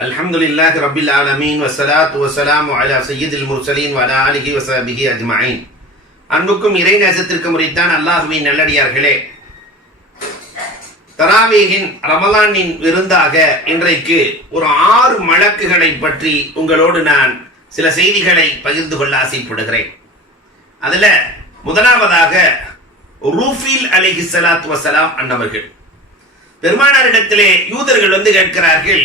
الحمد لله رب العالمين والصلاة والسلام على سيد المرسلين وعلى آله وصحبه أجمعين அன்புக்கும் இறை நேசத்திற்கும் உரித்தான் அல்லாஹுவின் நல்லடியார்களே தராவீகின் ரமலானின் விருந்தாக இன்றைக்கு ஒரு ஆறு மலக்குகளை பற்றி உங்களோடு நான் சில செய்திகளை பகிர்ந்து கொள்ள ஆசைப்படுகிறேன் அதுல முதலாவதாக ரூஃபீல் அலைஹி ஸலாத்து வசலாம் அன்னவர்கள் பெருமானாரிடத்திலே யூதர்கள் வந்து கேட்கிறார்கள்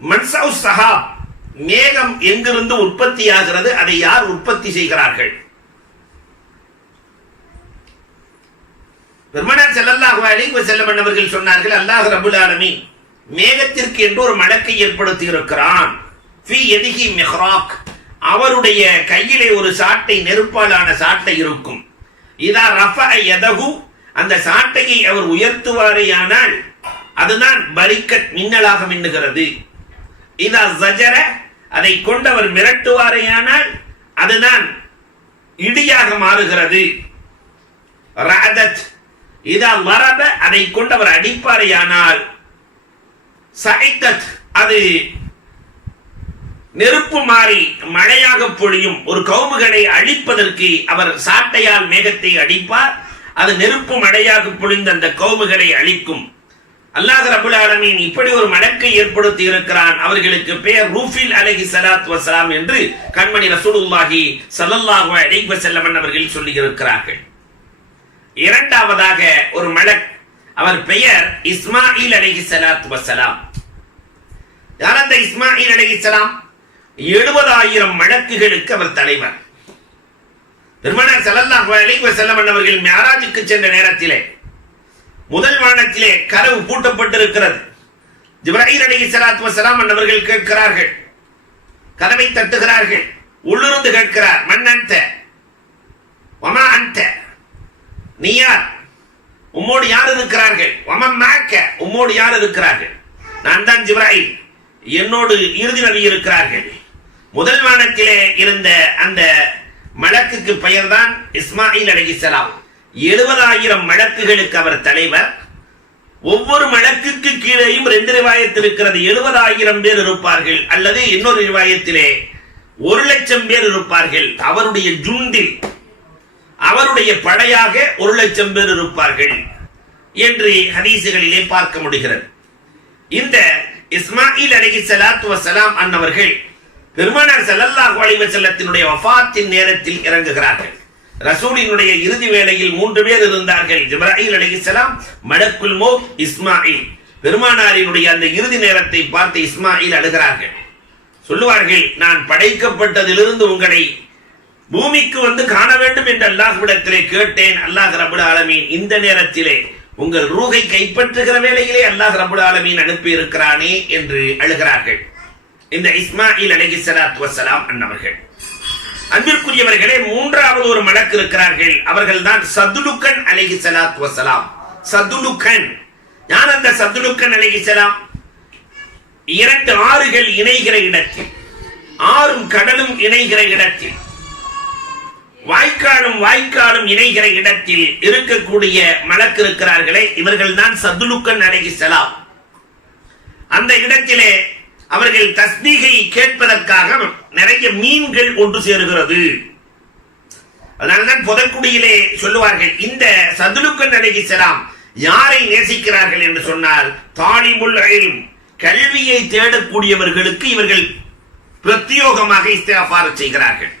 மன்சவு சஹாப் மேகம் எங்கிருந்து உற்பத்தியாகிறது அதை யார் உற்பத்தி செய்கிறார்கள்? பெருமனார் செல்லல்லாஹு அலைஹி வஸல்லம் அவர்கள் சொன்னார்கள் அல்லாஹ் ரபுல் ஆலமீன் மேகத்திற்கு என்று ஒரு மடக்கை ஏற்படுத்தி இருக்கிறான் ஃபி எதிகி மிஹ்ராக். அவருடைய கையிலே ஒரு சாட்டை நெருப்பாலான சாட்டை இருக்கும். இதா ரஃப யதஹு. அந்த சாட்டையை அவர் உயர்த்துவாரேயானால் அதுதான் பரிக்கத் மின்னலாக மின்னுகிறது. இதா ஜஜர அதை கொண்டவர் மிரட்டுவாரேயானால் அதுதான் இடியாக மாறுகிறது. ரஅதத் இதா வரத அதை கொண்டவர் அடிப்பாரையானால் சைத்தத் அது நெருப்பு மாறி மழையாக பொழியும் ஒரு கவுமுகளை அழிப்பதற்கு அவர் சாட்டையால் மேகத்தை அடிப்பார். அது நெருப்பு மழையாக பொழிந்த அந்த கவுமுகளை அழிக்கும். அல்லாஹ் ரபுல் ஆலமீன் இப்படி ஒரு மடக்கை ஏற்படுத்தி இருக்கிறான். அவர்களுக்கு பெயர் ரூஃபில் அலஹி சலாத் வசலாம் என்று கண்மணி ரசூலுல்லாஹி ஸல்லல்லாஹு அலைஹி வஸல்லம் அவர்கள் சொல்லி இருக்கிறார்கள் இரண்டாவதாக ஒரு மலக் அவர் பெயர் இஸ்மாயில் அலஹி சலாத் வசலாம் யார் அந்த இஸ்மாயில் அலைஹிஸ்ஸலாம் எழுபதாயிரம் மடக்குகளுக்கு அவர் தலைவர். பெருமானார் ஸல்லல்லாஹு அலைஹி வஸல்லம் அவர்கள் மியராஜுக்கு சென்ற நேரத்திலே முதல் வானத்திலே கதவு பூட்டப்பட்டிருக்கிறது. ஜிப்ராஹிம் அலி சலாத் வசலாம் அவர்கள் கேட்கிறார்கள். கதவை தட்டுகிறார்கள். உள்ளிருந்து கேட்கிறார் மண் அந்த வமா அந்த நீ யார்? உம்மோடு யார் இருக்கிறார்கள்? வமம் மேக்க? உம்மோடு யார் இருக்கிறார்கள்? நான் தான் ஜிப்ராஹிம் என்னோடு இறுதி நபி இருக்கிறார்கள். முதல் வானத்திலே இருந்த அந்த மலக்குக்கு பெயர்தான் இஸ்மாயில் அலைஹிஸ்ஸலாம் எழுபதாயிரம் மடக்குகளுக்கு அவர் தலைவர். ஒவ்வொரு மலக்குக்கு கீழேயும் ரெண்டு ரிவாயத்தில் இருக்கிறது. எழுபதாயிரம் பேர் இருப்பார்கள். அல்லது இன்னொரு ரிவாயத்திலே ஒரு லட்சம் பேர் இருப்பார்கள். அவருடைய ஜுண்டில் அவருடைய படையாக ஒரு லட்சம் பேர் இருப்பார்கள் என்று ஹதீசுகளிலே பார்க்க முடிகிறது. இந்த இஸ்மாயில் அலைஹி சலாத்து வசலாம் அன்னவர்கள் பெருமானார் ஸல்லல்லாஹு அலைஹி வஃத்தின் வஃபாத்தின் நேரத்தில் இறங்குகிறார்கள். ரசூலினுடைய இறுதி வேளையில் மூன்று பேர் இருந்தார்கள். ஜிப்ராஹிம் அலைஹிஸ்ஸலாம் மடக்குல் மோ இஸ்மாயில். பெருமானாரினுடைய அந்த இறுதி நேரத்தை பார்த்து இஸ்மாயில் அழுகிறார்கள். சொல்லுவார்கள் நான் படைக்கப்பட்டதிலிருந்து உங்களை பூமிக்கு வந்து காண வேண்டும் என்று அல்லாஹ்விடத்திலே கேட்டேன். அல்லாஹ் ரபுல் ஆலமீன் இந்த நேரத்திலே உங்கள் ரூகை கைப்பற்றுகிற வேளையிலே அல்லாஹ் ரபுல் ஆலமீன் அனுப்பி இருக்கிறானே என்று அழுகிறார்கள். இந்த இஸ்மாயில் அலைஹி ஸலாத்து வஸலாம் அன்பிற்குரியவர்களே மூன்றாவது ஒரு மலக்கு இருக்கிறார்கள். அவர்கள் தான் சதுலுக்கன் அலைஹி சலாத் வசலாம். சதுலுக்கன் யார் அந்த சதுலுக்கன் அலைகி சலாம்? இரண்டு ஆறுகள் இணைகிற இடத்தில். ஆறும் கடலும் இணைகிற இடத்தில். வாய்க்காலும் வாய்க்காலும் இணைகிற இடத்தில் இருக்கக்கூடிய மலக்கு இருக்கிறார்களே இவர்கள் தான் சதுலுக்கன் அலைஹி சலாம். அந்த இடத்திலே அவர்கள் தஸ்மீகை கேட்பதற்காக நிறைய மீன்கள் ஒன்று சேருகிறது. அதனால்தான் புதக்குடியிலே சொல்லுவார்கள் இந்த சதுலுக்கன் அலைஹிஸ்ஸலாம் யாரை நேசிக்கிறார்கள் என்று சொன்னால் தாலிமுல் இல்ம் கல்வியை தேடக்கூடியவர்களுக்கு இவர்கள் பிரத்யோகமாக இஸ்திகாஃபார் செய்கிறார்கள்.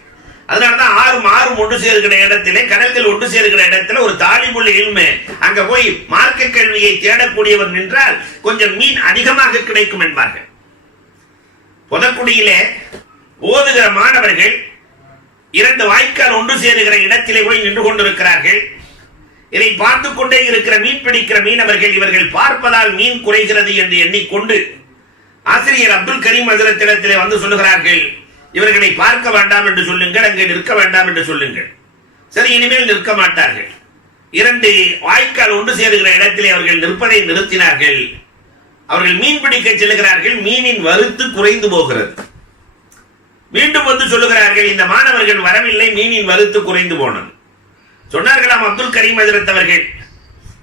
அதனாலதான் ஆறும் ஆறும் ஒன்று சேர்கிற இடத்திலே கடல்கள் ஒன்று சேர்கிற இடத்துல ஒரு தாலிமுள்ள இல்மு அங்க போய் மார்க்க கல்வியை தேடக்கூடியவர் நின்றால் கொஞ்சம் மீன் அதிகமாக கிடைக்கும் என்பார்கள். புதக்குடியிலே ஓதுகிற மாணவர்கள் இரண்டு வாய்க்கால் ஒன்று சேருகிற இடத்திலே போய் நின்று கொண்டிருக்கிறார்கள். இதை பார்த்து கொண்டே இருக்கிற மீன் பிடிக்கிற மீனவர்கள் இவர்கள் பார்ப்பதால் மீன் குறைகிறது என்று எண்ணிக்கொண்டு ஆசிரியர் அப்துல் கரீம் ஹசரத்திடத்திலே வந்து சொல்லுகிறார்கள் இவர்களை பார்க்க வேண்டாம் என்று சொல்லுங்கள் அங்கே நிற்க வேண்டாம் என்று சொல்லுங்கள். சரி இனிமேல் நிற்க மாட்டார்கள். இரண்டு வாய்க்கால் ஒன்று சேருகிற இடத்திலே அவர்கள் நிற்பதை நிறுத்தினார்கள். அவர்கள் மீன் பிடிக்க செல்கிறார்கள் மீனின் வறுத்து குறைந்து போகிறது. மீண்டும் வந்து சொல்லுகிறார்கள் இந்த மாணவர்கள் வரவில்லை மீனின் வறுத்து குறைந்து போனது. சொன்னார்களாம் அப்துல் கரீம் அதிரத் அவர்கள்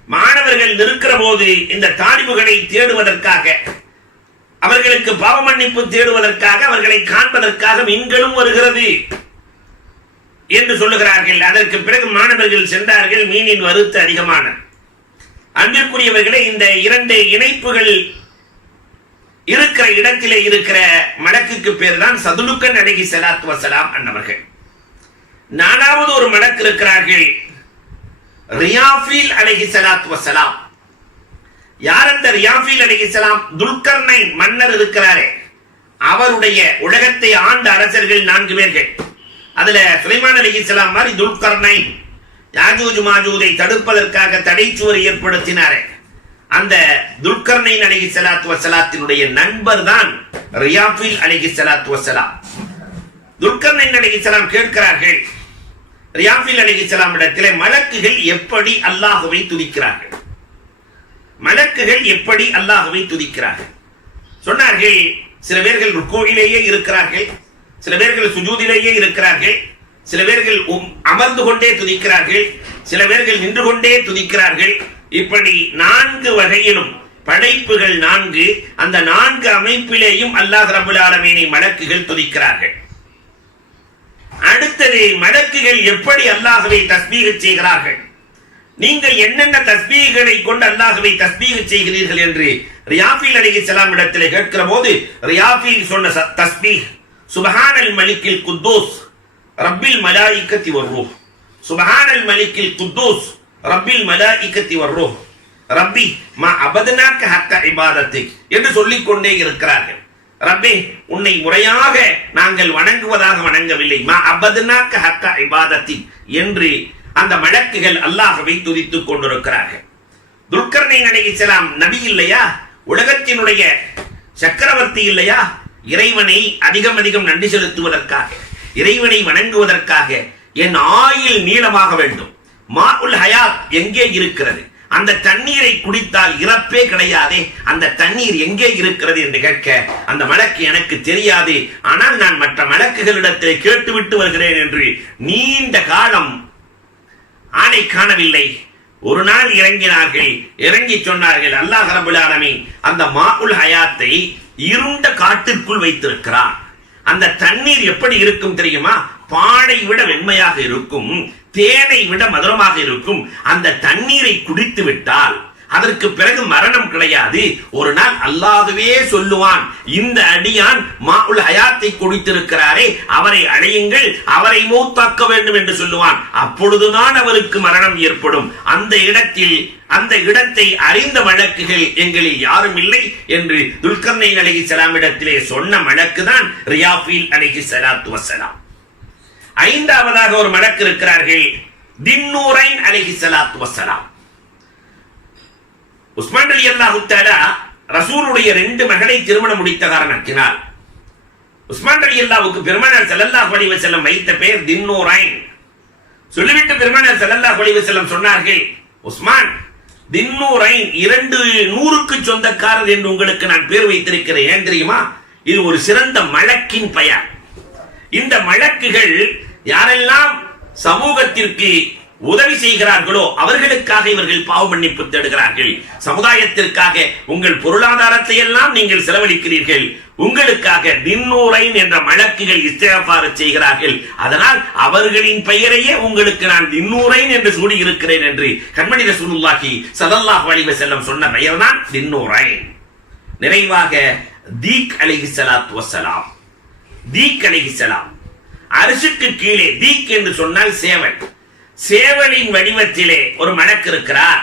மாணவர்கள் நிற்கிற போது இந்த தாலிபுகளை தேடுவதற்காக அவர்களுக்கு பாவ மன்னிப்பு தேடுவதற்காக அவர்களை காண்பதற்காக மீன்களும் வருகிறது என்று சொல்லுகிறார்கள். அதற்கு பிறகு மாணவர்கள் சென்றார்கள் மீனின் வறுத்து அதிகமான அன்பிற்குரியவர்களே இந்த இரண்டு இணைப்புகள் இருக்கிற இடத்திலே இருக்கிற மடக்குக்கு பேர் தான் சதுலுக்கன் அழகி சலாத்து வசலாம் அன்னவர்கள். நானாவது ஒரு மடக்கு இருக்கிறார்கள் ரியாஃபீல் அழகி செலாத்துவ வசலாம் யார் அந்த ரியாஃபீல் சலாம் துல்கர்னை மன்னர் இருக்கிறாரே. அவருடைய உலகத்தை ஆண்ட அரசர்கள் நான்கு பேர்கள். அதுல சுலைமான் அலைஹிஸ்ஸலாம் மாதிரி துல்கர்னை யாஜூஜ் மாஜூதை தடுப்பதற்காக தடைச்சுவர் ஏற்படுத்தினாரே. அந்த துல்கர்னைன் அழகி செலாத்துவ செலாத்தினுடைய நண்பர் தான் ரியாஃபீல் அலைஹி செலாம் துல்கர்ணை துல்கர்னைன் செலாம் கேட்கிறார்கள் ரியாபில் அழகி செலாம் இடத்திலே மலக்குகள் எப்படி அல்லாஹுவை துதிக்கிறார்கள்? மலக்குகள் எப்படி அல்லாஹுவை துதிக்கிறார்கள்? சொன்னார்கள் சில பேர்கள் ருக்கோவிலேயே இருக்கிறார்கள் சில பேர்கள் சுஜூதிலேயே இருக்கிறார்கள் சில பேர்கள் அமர்ந்து கொண்டே துதிக்கிறார்கள் சில பேர்கள் நின்று கொண்டே துதிக்கிறார்கள். இப்படி நான்கு வகையிலும் படைப்புகள் நான்கு அந்த நான்கு அமைப்பிலேயும் அல்லாஹ் ரபுல் ஆலமீனை மடக்குகள் துதிக்கிறார்கள். அடுத்தது மடக்குகள் எப்படி அல்லாஹுவை தஸ்பீக செய்கிறார்கள்? நீங்கள் என்னென்ன தஸ்பீகளை கொண்டு அல்லாஹுவை தஸ்பீக செய்கிறீர்கள் என்று ரியாஃபீல் அலைஹிஸ்ஸலாம் இடத்திலே கேட்கிற போது ரியாஃபில் சொன்ன தஸ்பீக் தஸ்பீஹ் சுபஹானல் மலிக்கில் குத்தூஸ் ரப்பில் மலாயிக்கத்தி வர்ரூஹ் சுபஹானல் மலிக்கில் குத்தூஸ். ரப்பில் மலாயிக்கத்தி வர்ரூஹ் ரப்பி மா அபதனாக்க ஹத்த இபாதத்தை என்று சொல்லிக் கொண்டே இருக்கிறார்கள். ரப்பே உன்னை முறையாக நாங்கள் வணங்குவதாக வணங்கவில்லை. மா அபதனாக்க ஹத்த இபாதத்திக் என்று அந்த மடக்குகள் அல்லாஹவை துதித்துக் கொண்டிருக்கிறார்கள். துல்கர்னை அலைஹிஸ்ஸலாம் நபி இல்லையா? உலகத்தினுடைய சக்கரவர்த்தி இல்லையா? இறைவனை அதிகம் அதிகம் நன்றி செலுத்துவதற்காக. இறைவனை வணங்குவதற்காக என் ஆயில் நீளமாக வேண்டும். மாஉல் ஹயாத் எங்கே இருக்கிறது? அந்த தண்ணீரை குடித்தால் இறப்பே கிடையாதே. அந்த தண்ணீர் எங்கே இருக்கிறது என்று கேட்க அந்த மலக்கு எனக்கு தெரியாது. ஆனால் நான் மற்ற மலக்குகளிடத்தில் கேட்டுவிட்டு வருகிறேன் என்று நீண்ட காலம் ஆணை காணவில்லை. ஒரு நாள் இறங்கினார்கள். இறங்கி சொன்னார்கள் அல்லாஹ் ரபுல் ஆலமீன் அந்த மாவுல் ஹயாத்தை இருண்ட காட்டிற்குள் வைத்திருக்கிறான் அந்த தண்ணீர் எப்படி இருக்கும் தெரியுமா? பானை விட வெண்மையாக இருக்கும் தேனை விட மதுரமாக இருக்கும். அந்த தண்ணீரை குடித்து விட்டால் அதற்கு பிறகு மரணம் கிடையாது. ஒரு நாள் அல்லாதவே சொல்லுவான் இந்த அடியான் மாவுல் ஹயாத்தை கொடுத்திருக்கிறாரே அவரை அடையுங்கள் அவரை மூத்தாக்க வேண்டும் என்று சொல்லுவான். அப்பொழுதுதான் அவருக்கு மரணம் ஏற்படும். அந்த இடத்தில் அந்த இடத்தை அறிந்த வழக்குகள் எங்களில் யாரும் இல்லை என்று துல்கர்னை அலகி இடத்திலே சொன்ன வழக்குதான் தான் அலகி சலாத்து வசலாம் ஐந்தாவதாக ஒரு மடக்கு இருக்கிறார்கள் தின்னூரைன் அலகி சலாத்து வசலாம் உஸ்மான் அலி அல்லாஹு தாலா ரசூலுடைய ரெண்டு மகனை திருமணம் முடித்த காரணத்தினால் உஸ்மான் அலி அல்லாவுக்கு பெருமானார் செல்லல்லாஹ் அலைஹி செல்லம் வைத்த பெயர் தின்னூராயின். சொல்லிவிட்டு பெருமானார் செல்லல்லாஹ் அலைஹி செல்லம் சொன்னார்கள் உஸ்மான் தின்னூரைன் இரண்டு நூறுக்கு சொந்தக்காரர் என்று உங்களுக்கு நான் பேர் வைத்திருக்கிறேன். ஏன் தெரியுமா? இது ஒரு சிறந்த மழக்கின் பெயர். இந்த மழக்குகள் யாரெல்லாம் சமூகத்திற்கு உதவி செய்கிறார்களோ அவர்களுக்காக இவர்கள் பாவ மன்னிப்பு தேடுகிறார்கள். சமுதாயத்திற்காக உங்கள் பொருளாதாரத்தை எல்லாம் நீங்கள் செலவழிக்கிறீர்கள். உங்களுக்காக தின்னூரைன் என்ற மலக்குகள் இஸ்திகபார செய்கிறார்கள். அதனால் அவர்களின் பெயரையே உங்களுக்கு நான் தின்னூரைன் என்று சூடி இருக்கிறேன் என்று கண்மணி ரசூலுல்லாஹி சதல்லாஹ் வலிவ செல்லம் சொன்ன பெயர்தான் தின்னூரைன் நிறைவாக தீக் அலிஹி சலாத் வசலாம் தீக் அலைஹிஸ்ஸலாம் அரிசுக்கு கீழே தீக் என்று சொன்னால் சேவன் சேவலின் வடிவத்திலே ஒரு மணக்கு இருக்கிறார்.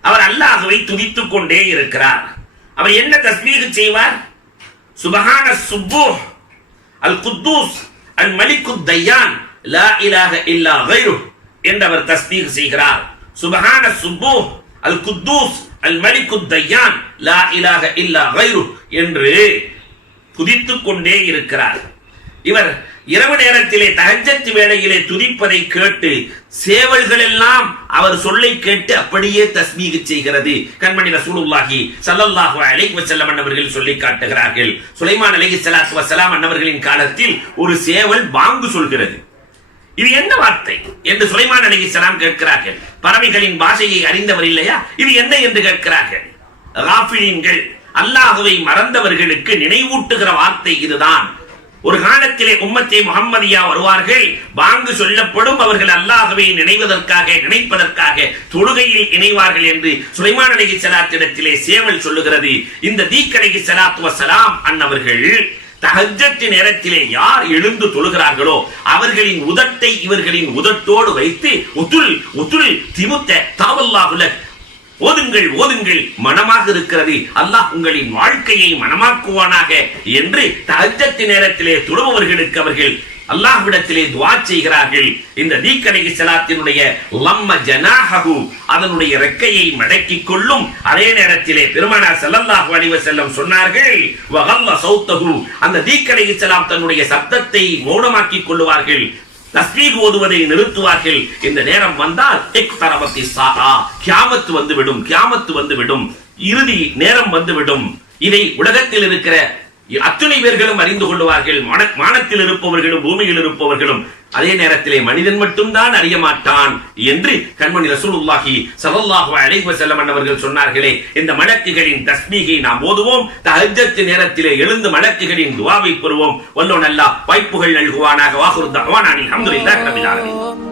அவர் அல்லாஹுவை துதித்துக் கொண்டே இருக்கிறார். அவர் என்ன தஸ்மீக செய்வார்? சுபஹான சுப்பு அல் குத்தூஸ் அல் மலிக்கு தையான் லா இலாக இல்லா கைரு என்று அவர் தஸ்மீக செய்கிறார். சுபஹான சுப்பு அல் குத்தூஸ் அல் மலிக்கு தையான் லா இலாக இல்லா வைரு என்று துதித்துக் கொண்டே இருக்கிறார். இவர் இரவு நேரத்திலே தகஞ்சத்து வேளையிலே துதிப்பதை கேட்டு சேவல்கள் எல்லாம் அவர் சொல்லை கேட்டு அப்படியே தஸ்மீக செய்கிறது. கண்மணி ரசூலுல்லாஹி சல்லல்லாஹு அலைஹி வஸல்லம் அன்னவர்கள் சொல்லி காட்டுகிறார்கள். சுலைமான் அலைஹி ஸலாத்து வஸலாம் அன்னவர்களின் காலத்தில் ஒரு சேவல் வாங்கு சொல்கிறது. இது என்ன வார்த்தை என்று சுலைமான் அலைஹிஸ்ஸலாம் கேட்கிறார்கள். பறவைகளின் பாஷையை அறிந்தவர் இல்லையா? இது என்ன என்று கேட்கிறார்கள். ராஃபிலீன்கள் அல்லாஹுவை மறந்தவர்களுக்கு நினைவூட்டுகிற வார்த்தை இதுதான். ஒரு காலத்திலே உம்மத்தே முகம்மதியா வருவார்கள். வாங்கு சொல்லப்படும் அவர்கள் அல்லாகவே நினைவதற்காக நினைப்பதற்காக தொழுகையில் இணைவார்கள் என்று சுலைமான் அலகி சலாத்திடத்திலே சேவல் சொல்லுகிறது. இந்த தீக்கடகி அலைஹி ஸலாத்து அன்னவர்கள் தஹஜ்ஜத் நேரத்திலே யார் எழுந்து தொழுகிறார்களோ அவர்களின் உதட்டை இவர்களின் உதட்டோடு வைத்து உதுல் உதுல் திமுத்த தாவல்லாஹுல ஓதுங்கள் ஓதுங்கள் மனமாக இருக்கிறது. அல்லாஹ் உங்களின் வாழ்க்கையை மனமாக்குவானாக என்று தஹஜ்ஜத் நேரத்திலே துடுபவர்களுக்கு அவர்கள் அல்லாஹ்விடத்திலே துவா செய்கிறார்கள். இந்த தீக்கலை சலாத்தினுடைய லம்ம ஜனாஹு அதனுடைய ரெக்கையை மடக்கிக் கொள்ளும் அதே நேரத்திலே பெருமானார் செல்லல்லாஹ் அலைஹி செல்லம் சொன்னார்கள் வகல்ல சௌத்தகு அந்த தீக்கலை சலாம் தன்னுடைய சத்தத்தை மௌனமாக்கிக் கொள்ளுவார்கள். தஸ்மீக் ஓதுவதை நிறுத்துவார்கள். இந்த நேரம் வந்தால் இக்தரபத்தி சாரா கியாமத்து வந்துவிடும் கியாமத்து வந்துவிடும். இறுதி நேரம் வந்துவிடும். இதை உலகத்தில் இருக்கிற அத்துணை பேர்களும் அறிந்து கொள்வார்கள். மன- வானத்தில் இருப்பவர்களும் பூமியில் இருப்பவர்களும். அதே நேரத்திலே மனிதன் மட்டும்தான் அறிய மாட்டான் என்று கண்மணி ரசூலுல்லாஹி ஸல்லல்லாஹு அலைஹி வஸல்லம் அவர்கள் சொன்னார்களே இந்த மலக்குகளின் தஸ்மீகை நாம் ஓதுவோம் தஹஜத்து நேரத்திலே எழுந்து மலக்குகளின் துவாவை பெறுவோம். வல்லோன் நல்லா வாய்ப்புகள் நல்குவானாக. வாகுருந்த தஅவானா அல்ஹம்துலில்லாஹி ரப்பில் ஆலமீன்.